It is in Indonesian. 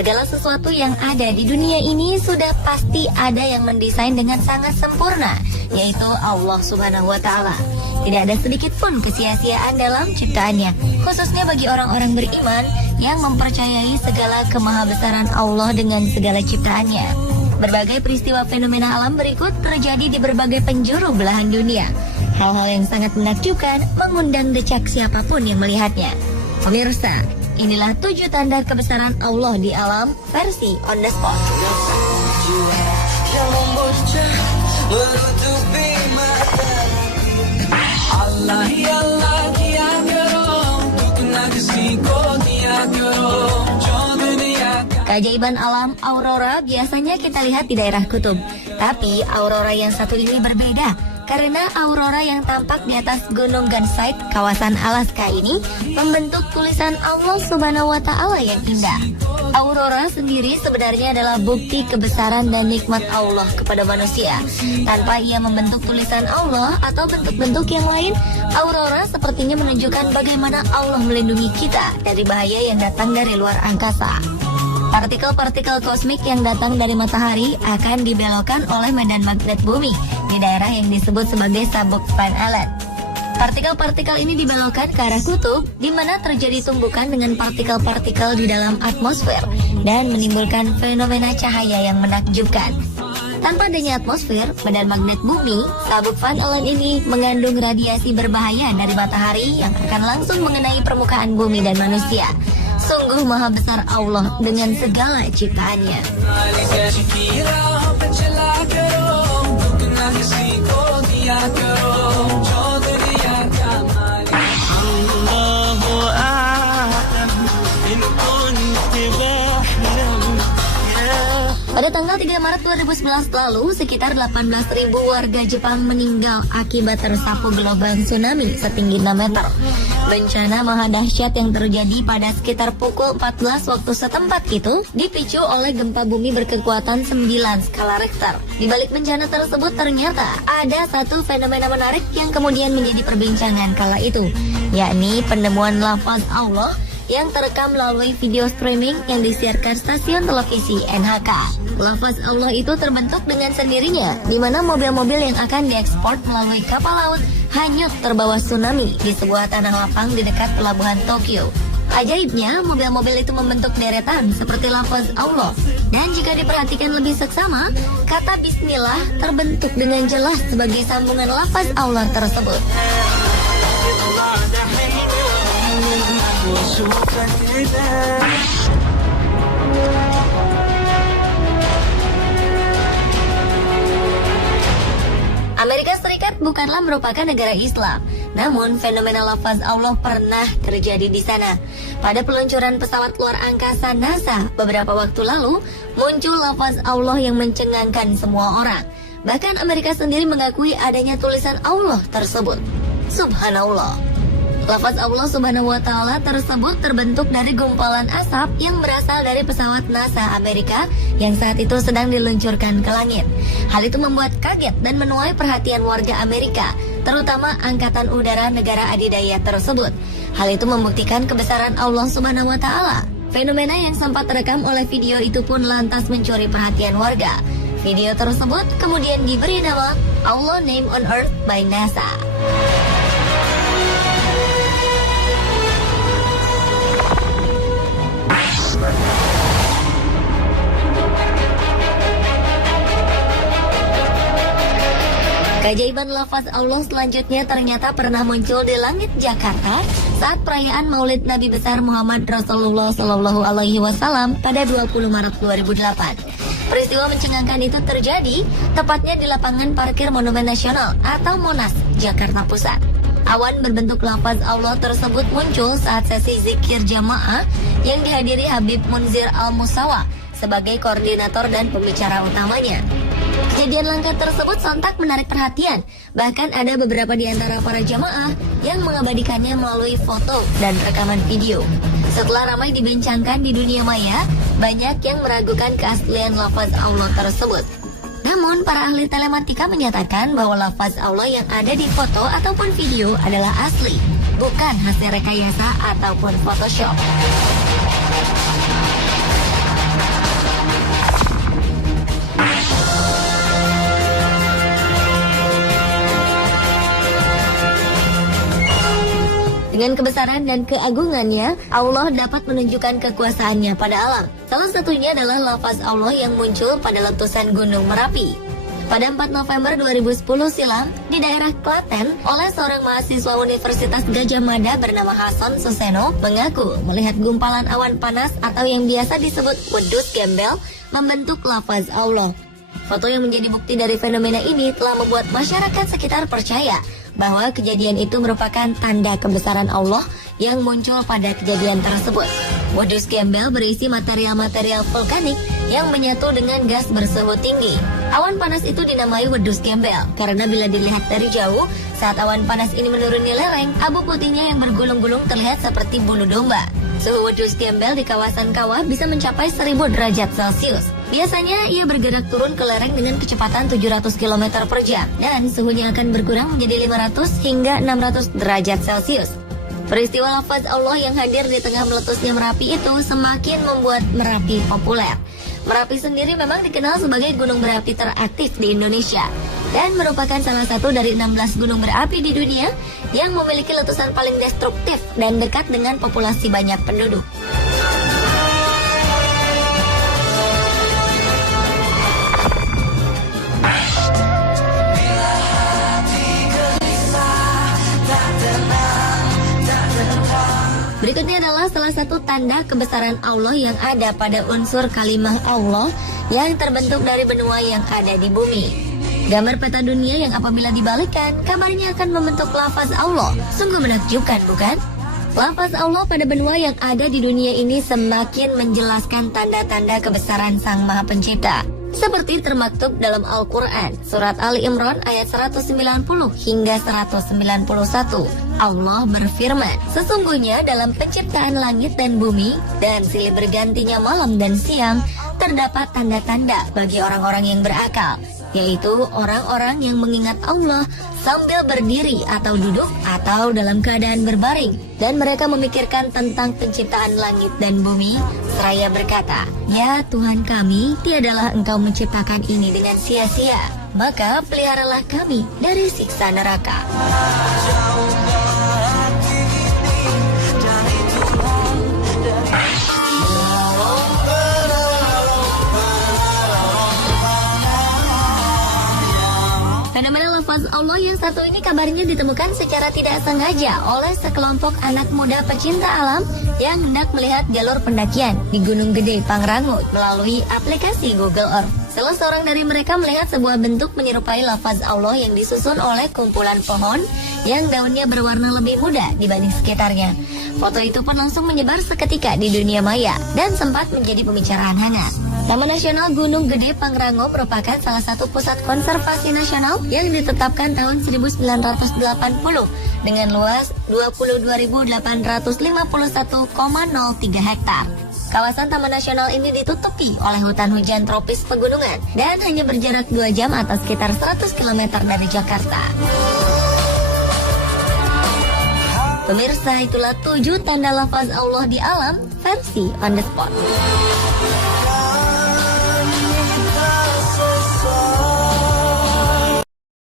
Segala sesuatu yang ada di dunia ini sudah pasti ada yang mendesain dengan sangat sempurna, yaitu Allah Subhanahu wa Ta'ala. Tidak ada sedikit pun kesia-siaan dalam ciptaannya, khususnya bagi orang-orang beriman yang mempercayai segala kemahabesaran Allah dengan segala ciptaannya. Berbagai peristiwa fenomena alam berikut terjadi di berbagai penjuru belahan dunia. Hal-hal yang sangat menakjubkan mengundang decak siapapun yang melihatnya. Pemirsa, inilah 7 tanda kebesaran Allah di alam versi on the spot. Keajaiban alam aurora biasanya kita lihat di daerah kutub. Tapi aurora yang satu ini berbeda, karena aurora yang tampak di atas Gunung Gansaid, kawasan Alaska ini, membentuk tulisan Allah Subhanahu wa Ta'ala yang indah. Aurora sendiri sebenarnya adalah bukti kebesaran dan nikmat Allah kepada manusia. Tanpa ia membentuk tulisan Allah atau bentuk-bentuk yang lain, aurora sepertinya menunjukkan bagaimana Allah melindungi kita dari bahaya yang datang dari luar angkasa. Partikel-partikel kosmik yang datang dari matahari akan dibelokkan oleh medan magnet bumi di daerah yang disebut sebagai sabuk Van Allen. Partikel-partikel ini dibelokkan ke arah kutub, di mana terjadi tumbukan dengan partikel-partikel di dalam atmosfer dan menimbulkan fenomena cahaya yang menakjubkan. Tanpa adanya atmosfer, medan magnet bumi, sabuk Van Allen ini mengandung radiasi berbahaya dari matahari yang akan langsung mengenai permukaan bumi dan manusia. Sungguh maha besar Allah dengan segala ciptaannya. Pada tanggal 3 Maret 2011 lalu, sekitar 18.000 warga Jepang meninggal akibat tersapu gelombang tsunami setinggi 6 meter. Bencana maha dahsyat yang terjadi pada sekitar pukul 14 waktu setempat itu dipicu oleh gempa bumi berkekuatan 9 skala Richter. Di balik bencana tersebut ternyata ada satu fenomena menarik yang kemudian menjadi perbincangan kala itu, yakni penemuan lafaz Allah yang terekam melalui video streaming yang disiarkan stasiun televisi NHK. Lafaz Allah itu terbentuk dengan sendirinya, di mana mobil-mobil yang akan diekspor melalui kapal laut hanyut terbawa tsunami di sebuah tanah lapang di dekat pelabuhan Tokyo. Ajaibnya, mobil-mobil itu membentuk deretan seperti lafaz Allah. Dan jika diperhatikan lebih seksama, kata Bismillah terbentuk dengan jelas sebagai sambungan lafaz Allah tersebut. Amerika Serikat bukanlah merupakan negara Islam, namun fenomena lafaz Allah pernah terjadi di sana. Pada peluncuran pesawat luar angkasa NASA beberapa waktu lalu, muncul lafaz Allah yang mencengangkan semua orang. Bahkan Amerika sendiri mengakui adanya tulisan Allah tersebut. Subhanallah. Lafaz Allah Subhanahu wa Ta'ala tersebut terbentuk dari gumpalan asap yang berasal dari pesawat NASA Amerika yang saat itu sedang diluncurkan ke langit. Hal itu membuat kaget dan menuai perhatian warga Amerika, terutama Angkatan Udara negara adidaya tersebut. Hal itu membuktikan kebesaran Allah Subhanahu wa Ta'ala. Fenomena yang sempat terekam oleh video itu pun lantas mencuri perhatian warga. Video tersebut kemudian diberi nama Allah Name on Earth by NASA. Keajaiban lafaz Allah selanjutnya ternyata pernah muncul di langit Jakarta saat perayaan Maulid Nabi besar Muhammad Rasulullah Shallallahu Alaihi Wasallam pada 20 Maret 2008. Peristiwa mencengangkan itu terjadi tepatnya di lapangan parkir Monumen Nasional atau Monas, Jakarta Pusat. Awan berbentuk lafaz Allah tersebut muncul saat sesi zikir jamaah yang dihadiri Habib Munzir Al-Musawa sebagai koordinator dan pembicara utamanya. Kejadian langka tersebut sontak menarik perhatian. Bahkan ada beberapa di antara para jamaah yang mengabadikannya melalui foto dan rekaman video. Setelah ramai dibincangkan di dunia maya, banyak yang meragukan keaslian lafaz Allah tersebut. Namun, para ahli telematika menyatakan bahwa lafaz Allah yang ada di foto ataupun video adalah asli, bukan hasil rekayasa ataupun Photoshop. Dengan kebesaran dan keagungannya, Allah dapat menunjukkan kekuasaannya pada alam. Salah satunya adalah lafaz Allah yang muncul pada letusan Gunung Merapi. Pada 4 November 2010 silam, di daerah Klaten, oleh seorang mahasiswa Universitas Gadjah Mada bernama Hasan Suseno, mengaku melihat gumpalan awan panas atau yang biasa disebut wedus gembel membentuk lafaz Allah. Foto yang menjadi bukti dari fenomena ini telah membuat masyarakat sekitar percaya bahwa kejadian itu merupakan tanda kebesaran Allah yang muncul pada kejadian tersebut. Wedus gembel berisi material-material vulkanik yang menyatu dengan gas bersuhu tinggi. Awan panas itu dinamai wedus gembel karena bila dilihat dari jauh, saat awan panas ini menuruni lereng, abu putihnya yang bergulung-gulung terlihat seperti bulu domba. Suhu wedus gembel di kawasan kawah bisa mencapai 1000 derajat Celcius. Biasanya ia bergerak turun ke lereng dengan kecepatan 700 km per jam dan suhunya akan berkurang menjadi 500 hingga 600 derajat Celcius. Peristiwa lafaz Allah yang hadir di tengah meletusnya Merapi itu semakin membuat Merapi populer. Merapi sendiri memang dikenal sebagai gunung berapi teraktif di Indonesia dan merupakan salah satu dari 16 gunung berapi di dunia yang memiliki letusan paling destruktif dan dekat dengan populasi banyak penduduk. Berikutnya adalah salah satu tanda kebesaran Allah yang ada pada unsur kalimah Allah yang terbentuk dari benua yang ada di bumi. Gambar peta dunia yang apabila dibalikkan, kabarnya akan membentuk lafaz Allah. Sungguh menakjubkan, bukan? Lafaz Allah pada benua yang ada di dunia ini semakin menjelaskan tanda-tanda kebesaran Sang Maha Pencipta. Seperti termaktub dalam Al-Quran, Surat Ali Imran ayat 190 hingga 191. Allah berfirman, sesungguhnya dalam penciptaan langit dan bumi dan silih bergantinya malam dan siang, terdapat tanda-tanda bagi orang-orang yang berakal, yaitu orang-orang yang mengingat Allah sambil berdiri atau duduk atau dalam keadaan berbaring, dan mereka memikirkan tentang penciptaan langit dan bumi, seraya berkata, ya Tuhan kami, tiadalah Engkau menciptakan ini dengan sia-sia, maka peliharalah kami dari siksa neraka. Fenomena lafaz Allah yang satu ini kabarnya ditemukan secara tidak sengaja oleh sekelompok anak muda pecinta alam yang hendak melihat jalur pendakian di Gunung Gede Pangrango melalui aplikasi Google Earth. Salah seorang dari mereka melihat sebuah bentuk menyerupai lafaz Allah yang disusun oleh kumpulan pohon yang daunnya berwarna lebih muda dibanding sekitarnya. Foto itu pun langsung menyebar seketika di dunia maya dan sempat menjadi pembicaraan hangat. Taman Nasional Gunung Gede Pangrango merupakan salah satu pusat konservasi nasional yang ditetapkan tahun 1980 dengan luas 22.851,03 hektar. Kawasan Taman Nasional ini ditutupi oleh hutan hujan tropis pegunungan dan hanya berjarak 2 jam atau sekitar 100 km dari Jakarta. Pemirsa, itulah 7 tanda lafaz Allah di alam versi on the spot.